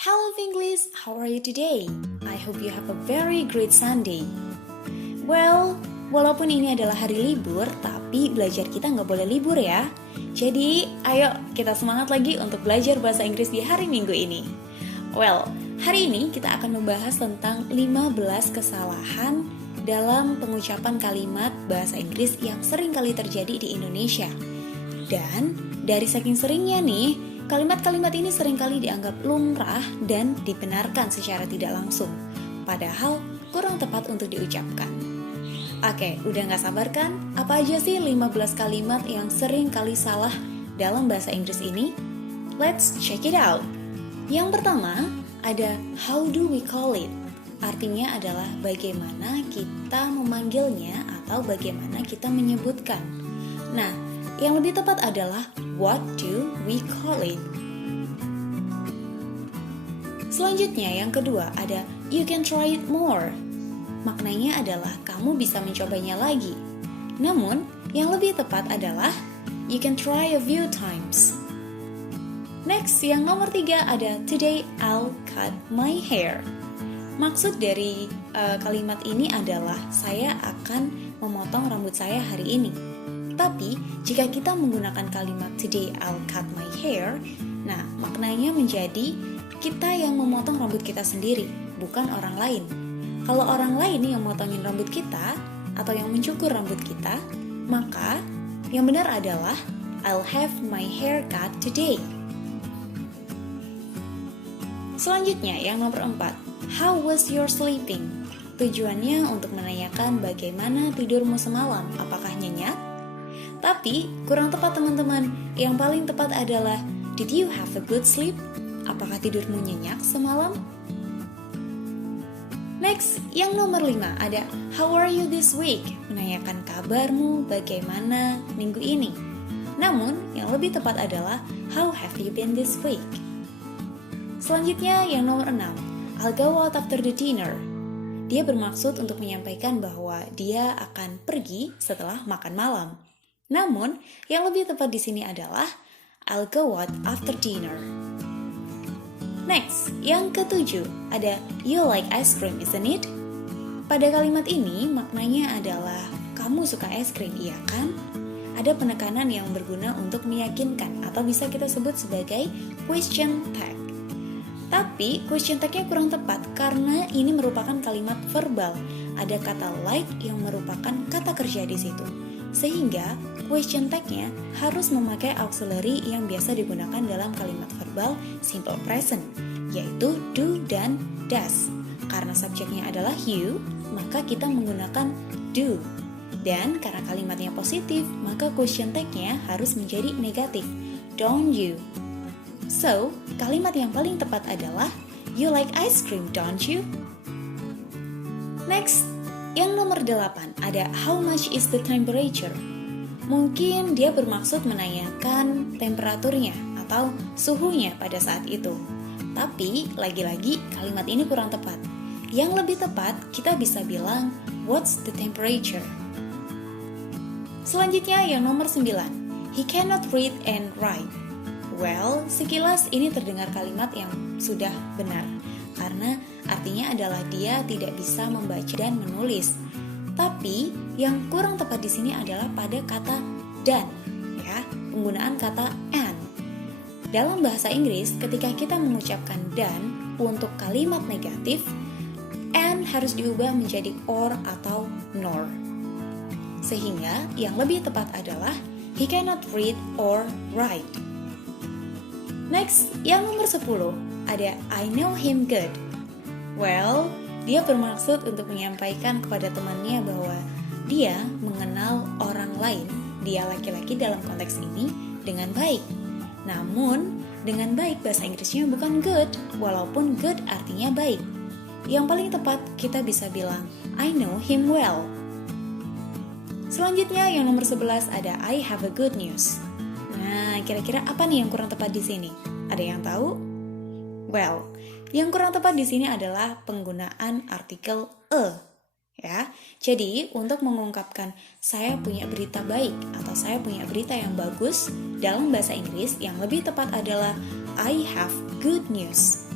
Hello English, how are you today? I hope you have a very great Sunday. Well, walaupun ini adalah hari libur, tapi belajar kita nggak boleh libur ya. Jadi, ayo kita semangat lagi untuk belajar bahasa Inggris di hari Minggu ini. Well, hari ini kita akan membahas tentang 15 kesalahan dalam pengucapan kalimat bahasa Inggris yang sering kali terjadi di Indonesia. Dan dari saking seringnya nih, kalimat-kalimat ini seringkali dianggap lumrah dan dibenarkan secara tidak langsung, padahal kurang tepat untuk diucapkan. Oke, udah gak sabar kan? Apa aja sih 15 kalimat yang sering kali salah dalam bahasa Inggris ini? Let's check it out. Yang pertama, ada how do we call it? Artinya adalah bagaimana kita memanggilnya atau bagaimana kita menyebutkan. Nah, yang lebih tepat adalah what do we call it? Selanjutnya yang kedua ada you can try it more. Maknanya adalah kamu bisa mencobanya lagi. Namun, yang lebih tepat adalah you can try a few times. Next, yang nomor 3 ada today I'll cut my hair. Maksud dari kalimat ini adalah saya akan memotong rambut saya hari ini. Tapi, jika kita menggunakan kalimat today I'll cut my hair, nah maknanya menjadi kita yang memotong rambut kita sendiri, bukan orang lain. Kalau orang lain yang memotongin rambut kita, atau yang mencukur rambut kita, maka yang benar adalah I'll have my hair cut today. Selanjutnya, yang nomor 4, how was your sleeping? Tujuannya untuk menanyakan bagaimana tidurmu semalam, apakah nyenyak? Tapi, kurang tepat teman-teman. Yang paling tepat adalah did you have a good sleep? Apakah tidurmu nyenyak semalam? Next, yang nomor 5 ada how are you this week? Menanyakan kabarmu bagaimana minggu ini. Namun, yang lebih tepat adalah how have you been this week? Selanjutnya, yang nomor 6 I'll go out after the dinner. Dia bermaksud untuk menyampaikan bahwa dia akan pergi setelah makan malam. Namun, yang lebih tepat di sini adalah I'll go out after dinner. Next, yang ketujuh ada you like ice cream, isn't it? Pada kalimat ini maknanya adalah kamu suka es krim, iya kan? Ada penekanan yang berguna untuk meyakinkan atau bisa kita sebut sebagai question tag. Tapi question tag-nya kurang tepat karena ini merupakan kalimat verbal. Ada kata like yang merupakan kata kerja di situ. Sehingga question tag-nya harus memakai auxiliary yang biasa digunakan dalam kalimat verbal simple present, yaitu do dan does. Karena subjeknya adalah you, maka kita menggunakan do. Dan karena kalimatnya positif, maka question tag-nya harus menjadi negatif, don't you. So, kalimat yang paling tepat adalah you like ice cream, don't you? Next, yang nomor 8 ada how much is the temperature? Mungkin dia bermaksud menanyakan temperaturnya atau suhunya pada saat itu. Tapi lagi-lagi kalimat ini kurang tepat. Yang lebih tepat kita bisa bilang what's the temperature? Selanjutnya yang nomor 9 he cannot read and write. Well, sekilas ini terdengar kalimat yang sudah benar. Karena artinya adalah dia tidak bisa membaca dan menulis. Tapi yang kurang tepat di sini adalah pada kata dan, ya, penggunaan kata and. Dalam bahasa Inggris, ketika kita mengucapkan dan untuk kalimat negatif, and harus diubah menjadi or atau nor. Sehingga yang lebih tepat adalah he cannot read or write. Next, yang nomor 10 ada I know him good. Well, dia bermaksud untuk menyampaikan kepada temannya bahwa dia mengenal orang lain, dia laki-laki dalam konteks ini, dengan baik. Namun, dengan baik bahasa Inggrisnya bukan good, walaupun good artinya baik. Yang paling tepat kita bisa bilang I know him well. Selanjutnya yang nomor 11 ada I have a good news. Nah, kira-kira apa nih yang kurang tepat di sini? Ada yang tahu? Well, yang kurang tepat di sini adalah penggunaan artikel a. Ya, jadi untuk mengungkapkan saya punya berita baik atau saya punya berita yang bagus dalam bahasa Inggris yang lebih tepat adalah I have good news.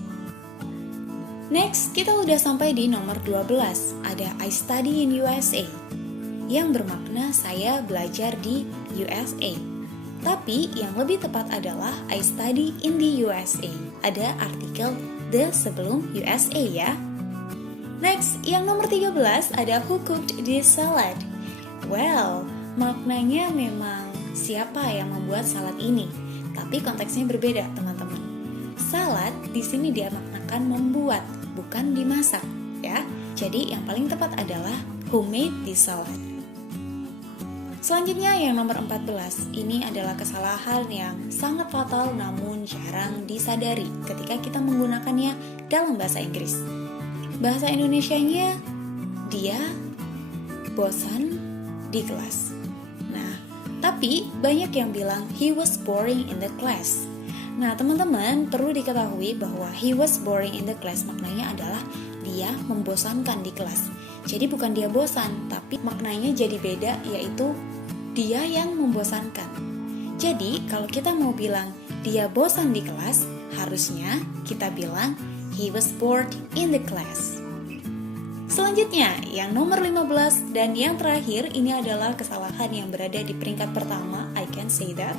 Next, kita udah sampai di nomor 12. Ada I study in USA, yang bermakna saya belajar di USA. Tapi yang lebih tepat adalah I study in the USA. Ada artikel the sebelum USA ya. Next, yang nomor 13 ada who cooked this salad. Well, maknanya memang siapa yang membuat salad ini. Tapi konteksnya berbeda, teman-teman. Salad di sini dimaknakan membuat, bukan dimasak, ya. Jadi yang paling tepat adalah who made this salad. Selanjutnya yang nomor 14, ini adalah kesalahan yang sangat fatal namun jarang disadari ketika kita menggunakannya dalam bahasa Inggris. Bahasa Indonesianya, dia bosan di kelas. Nah, tapi banyak yang bilang he was boring in the class. Nah, teman-teman perlu diketahui bahwa he was boring in the class maknanya adalah dia membosankan di kelas. Jadi bukan dia bosan, tapi maknanya jadi beda, yaitu dia yang membosankan. Jadi kalau kita mau bilang dia bosan di kelas, harusnya kita bilang he was bored in the class. Selanjutnya, yang nomor 15 dan yang terakhir, ini adalah kesalahan yang berada di peringkat pertama, I can say that.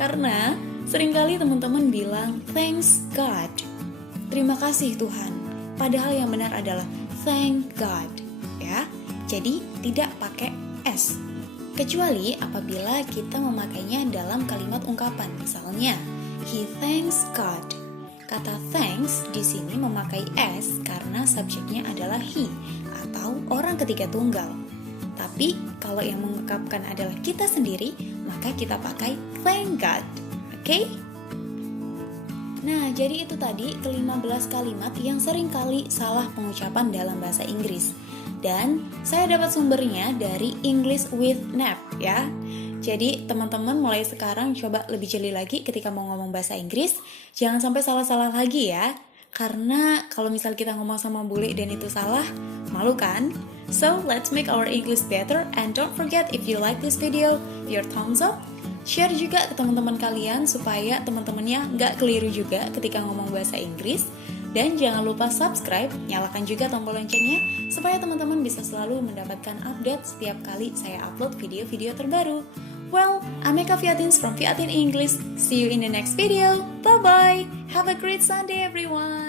Karena seringkali teman-teman bilang thanks God, terima kasih Tuhan. Padahal yang benar adalah thank God, ya. Jadi tidak pakai S. Kecuali apabila kita memakainya dalam kalimat ungkapan. Misalnya, he thanks God. Kata thanks di sini memakai S karena subjeknya adalah he atau orang ketiga tunggal. Tapi kalau yang mengungkapkan adalah kita sendiri, maka kita pakai thank God. Oke? Nah, jadi itu tadi ke-15 kalimat yang seringkali salah pengucapan dalam bahasa Inggris. Dan saya dapat sumbernya dari English with Nap ya. Jadi teman-teman mulai sekarang coba lebih jeli lagi ketika mau ngomong bahasa Inggris. Jangan sampai salah-salah lagi ya. Karena kalau misal kita ngomong sama bule dan itu salah, malu kan? So let's make our English better. And don't forget, if you like this video, your thumbs up. Share juga ke teman-teman kalian supaya teman-temannya nggak keliru juga ketika ngomong bahasa Inggris. Dan jangan lupa subscribe, nyalakan juga tombol loncengnya supaya teman-teman bisa selalu mendapatkan update setiap kali saya upload video-video terbaru. Well, I'm Eka Fiatins from Fiatin English. See you in the next video. Bye-bye. Have a great Sunday, everyone.